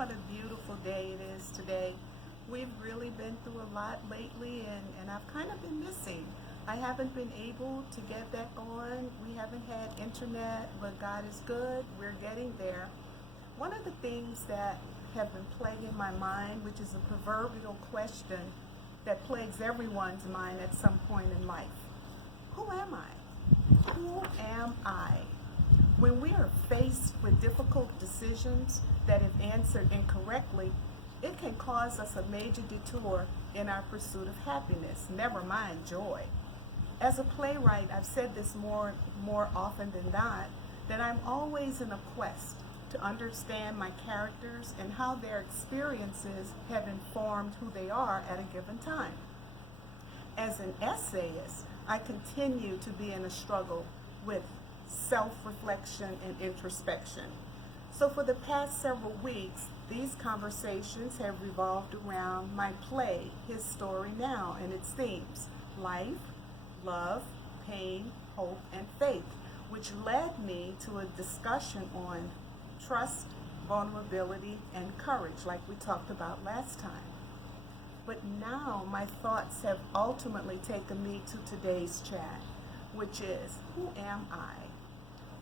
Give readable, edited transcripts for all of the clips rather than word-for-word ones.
What a beautiful day it is today. We've really been through a lot lately, and I've kind of been missing. I haven't been able to get back on. We haven't had internet, but God is good. We're getting there. One of the things that have been plaguing my mind, which is a proverbial question that plagues everyone's mind at some point in life. Who am I? Who am I? When we are faced with difficult decisions that, if answered incorrectly, it can cause us a major detour in our pursuit of happiness, never mind joy. As a playwright, I've said this more often than not, that I'm always in a quest to understand my characters and how their experiences have informed who they are at a given time. As an essayist, I continue to be in a struggle with self-reflection and introspection. So for the past several weeks, these conversations have revolved around my play, His Story Now, and its themes: life, love, pain, hope, and faith, which led me to a discussion on trust, vulnerability, and courage, like we talked about last time. But now my thoughts have ultimately taken me to today's chat, which is, who am I?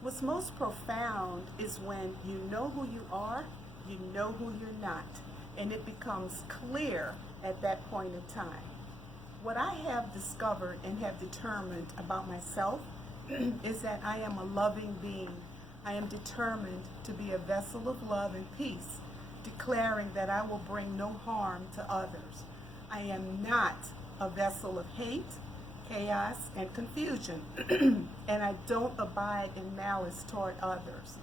What's most profound is when you know who you are, you know who you're not, and it becomes clear at that point in time. What I have discovered and have determined about myself is that I am a loving being. I am determined to be a vessel of love and peace, declaring that I will bring no harm to others. I am not a vessel of hate, chaos, and confusion, and I don't abide in malice toward others.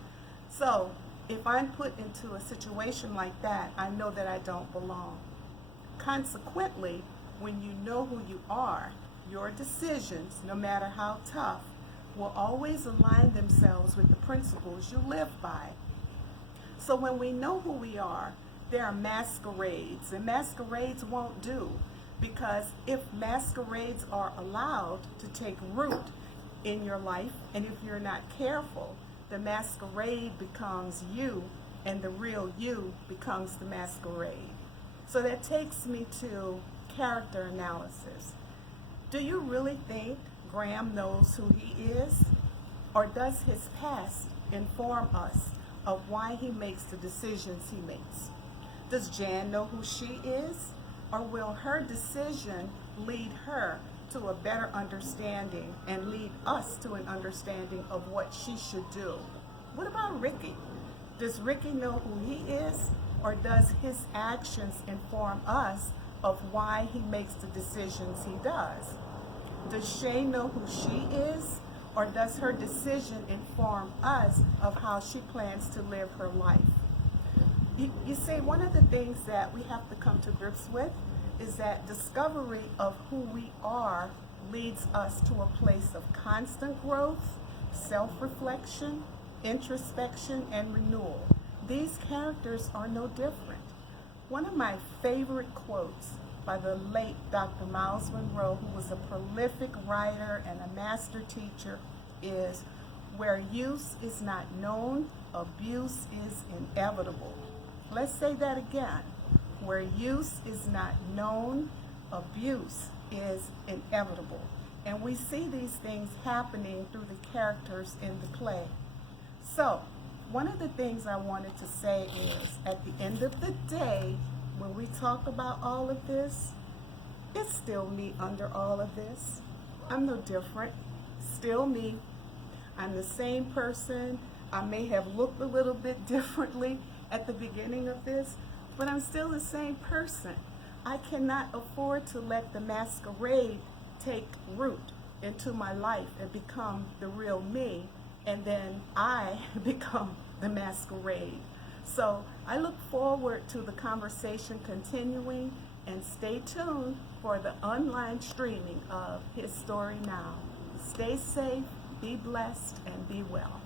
So if I'm put into a situation like that, I know that I don't belong. Consequently, when you know who you are, your decisions, no matter how tough, will always align themselves with the principles you live by. So when we know who we are, there are masquerades, and masquerades won't do, because if masquerades are allowed to take root in your life, and if you're not careful, the masquerade becomes you, and the real you becomes the masquerade. So that takes me to character analysis. Do you really think Graham knows who he is? Or does his past inform us of why he makes the decisions he makes? Does Jan know who she is? Or will her decision lead her to a better understanding and lead us to an understanding of what she should do? What about Ricky? Does Ricky know who he is? Or does his actions inform us of why he makes the decisions he does? Does Shay know who she is? Or does her decision inform us of how she plans to live her life? You see, one of the things that we have to come to grips with is that discovery of who we are leads us to a place of constant growth, self-reflection, introspection, and renewal. These characters are no different. One of my favorite quotes by the late Dr. Miles Monroe, who was a prolific writer and a master teacher, is, "Where use is not known, abuse is inevitable." Let's say that again. Where use is not known, abuse is inevitable. And we see these things happening through the characters in the play. So, one of the things I wanted to say is, at the end of the day, when we talk about all of this, it's still me under all of this. I'm no different. Still me. I'm the same person. I may have looked a little bit differently at the beginning of this, but I'm still the same person. I cannot afford to let the masquerade take root into my life and become the real me, and then I become the masquerade. So I look forward to the conversation continuing, and stay tuned for the online streaming of His Story Now. Stay safe, be blessed, and be well.